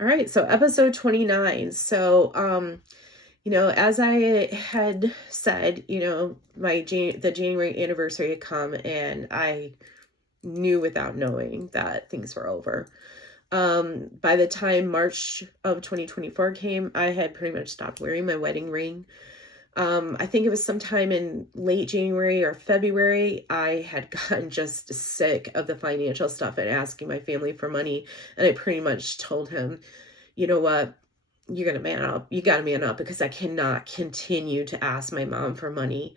All right, so episode 29. As I had said, the January anniversary had come and I knew without knowing that things were over. By the time March of 2024 came, I had pretty much stopped wearing my wedding ring. I think it was sometime in late January or February, I had gotten just sick of the financial stuff and asking my family for money. And I pretty much told him, you know what? You're going to man up. You got to man up because I cannot continue to ask my mom for money.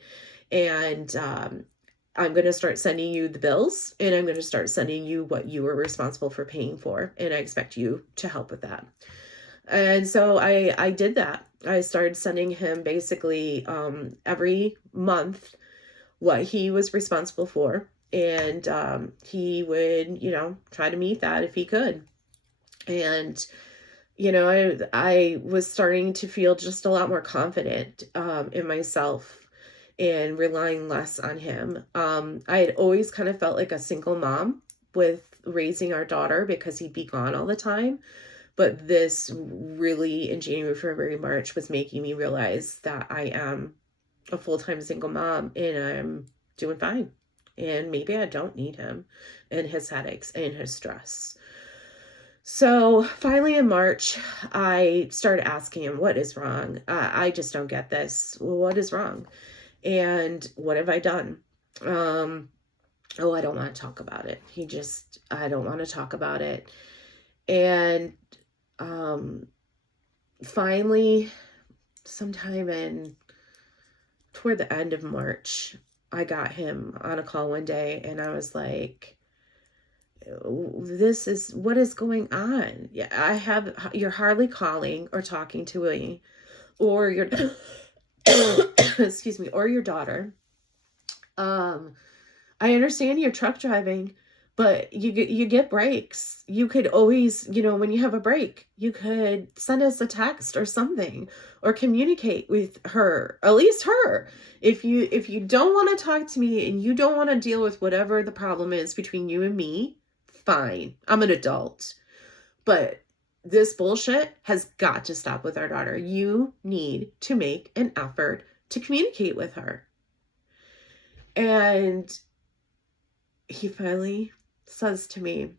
And I'm going to start sending you the bills and I'm going to start sending you what you were responsible for paying for. And I expect you to help with that. And so I did that. I started sending him basically every month what he was responsible for. And he would, try to meet that if he could. And I was starting to feel just a lot more confident in myself and relying less on him. I had always kind of felt like a single mom with raising our daughter because he'd be gone all the time. But this really in January, February, March was making me realize that I am a full-time single mom and I'm doing fine. And maybe I don't need him and his headaches and his stress. So finally in March, I started asking him, what is wrong? I just don't get this. What is wrong? And what have I done? I don't want to talk about it. I don't want to talk about it. And finally, sometime toward the end of March, I got him on a call one day and I was like, what is going on? Yeah, you're hardly calling or talking to me or your, excuse me, or your daughter. I understand you're truck driving, but you get breaks. You could always, when you have a break, you could send us a text or something or communicate with her, at least her. If you don't want to talk to me and you don't want to deal with whatever the problem is between you and me, fine. I'm an adult. But this bullshit has got to stop with our daughter. You need to make an effort to communicate with her. And he finally says to me,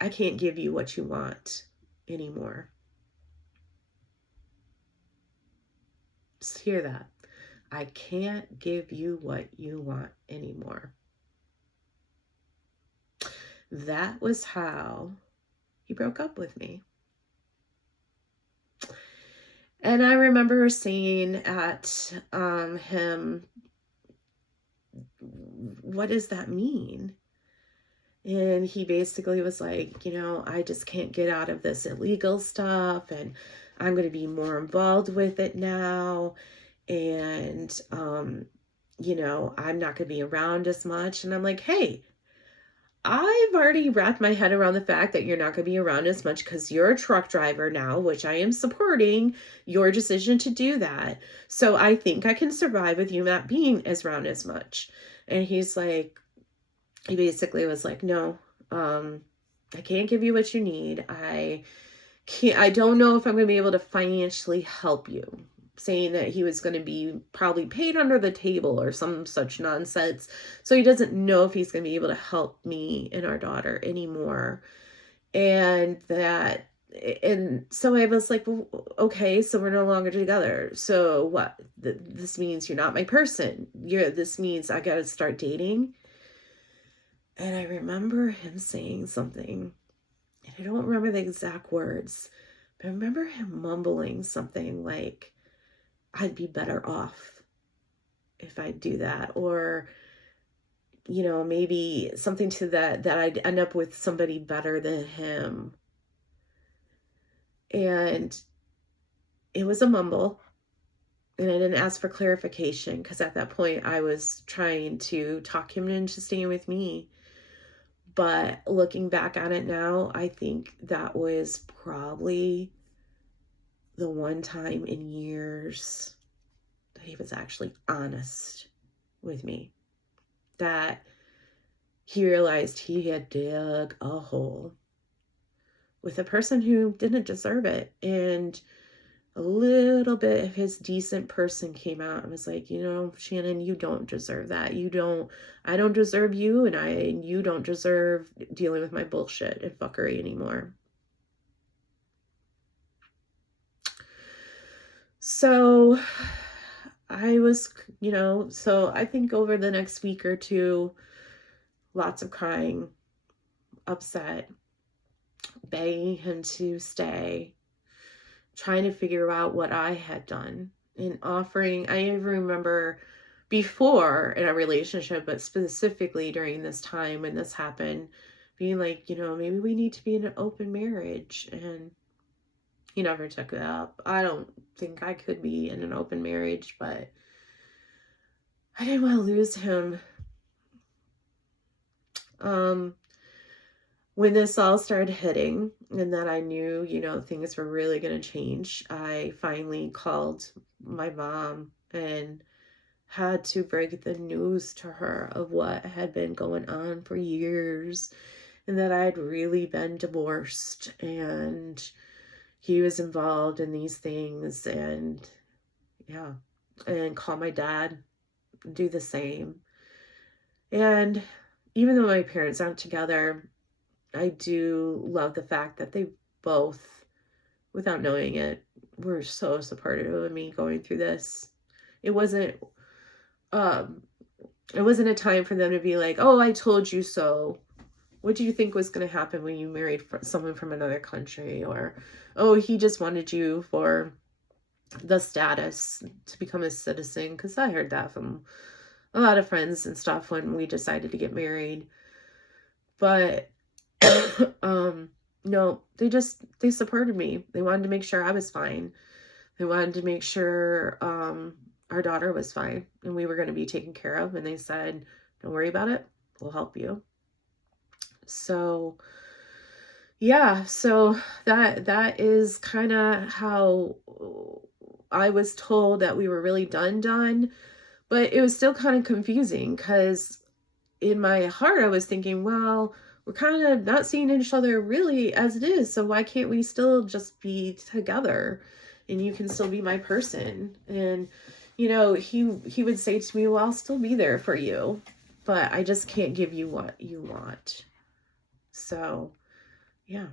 I can't give you what you want anymore. Just hear that. I can't give you what you want anymore. That was how he broke up with me. And I remember saying at him, what does that mean? And he basically was like, I just can't get out of this illegal stuff and I'm going to be more involved with it now. And, I'm not going to be around as much. And I'm like, hey, I've already wrapped my head around the fact that you're not going to be around as much because you're a truck driver now, which I am supporting your decision to do that. So I think I can survive with you not being as around as much. And he basically was like, no, I can't give you what you need. I don't know if I'm going to be able to financially help you. Saying that he was going to be probably paid under the table or some such nonsense. So he doesn't know if he's going to be able to help me and our daughter anymore. And so I was like, well, okay, so we're no longer together. So what? This means you're not my person. This means I got to start dating. And I remember him saying something, and I don't remember the exact words, but I remember him mumbling something like, I'd be better off if I do that. Or, maybe something to that I'd end up with somebody better than him. And it was a mumble. And I didn't ask for clarification because at that point I was trying to talk him into staying with me. But looking back on it now, I think that was probably the one time in years that he was actually honest with me. That he realized he had dug a hole with a person who didn't deserve it. And a little bit of his decent person came out and was like, Shannon, you don't deserve that. I don't deserve you, and you don't deserve dealing with my bullshit and fuckery anymore. So I was, so I think over the next week or two, lots of crying, upset, begging him to stay, trying to figure out what I had done, and offering. I even remember before in a relationship, but specifically during this time when this happened, being like, maybe we need to be in an open marriage. And he never took it up. I don't think I could be in an open marriage, but I didn't want to lose him. When this all started hitting and that I knew, things were really going to change, I finally called my mom and had to break the news to her of what had been going on for years, and that I'd really been divorced and he was involved in these things, and call my dad, do the same. And even though my parents aren't together, I do love the fact that they both, without knowing it, were so supportive of me going through this. It wasn't a time for them to be like, oh, I told you so. What do you think was going to happen when you married someone from another country? Or, oh, he just wanted you for the status to become a citizen. Because I heard that from a lot of friends and stuff when we decided to get married. But no, they supported me. They wanted to make sure I was fine. They wanted to make sure our daughter was fine and we were going to be taken care of. And they said, don't worry about it. We'll help you. So yeah, so that is kind of how I was told that we were really done. But it was still kind of confusing because in my heart I was thinking, well, we're kind of not seeing each other really as it is, so why can't we still just be together and you can still be my person? And he would say to me, well, I'll still be there for you, but I just can't give you what you want. So yeah,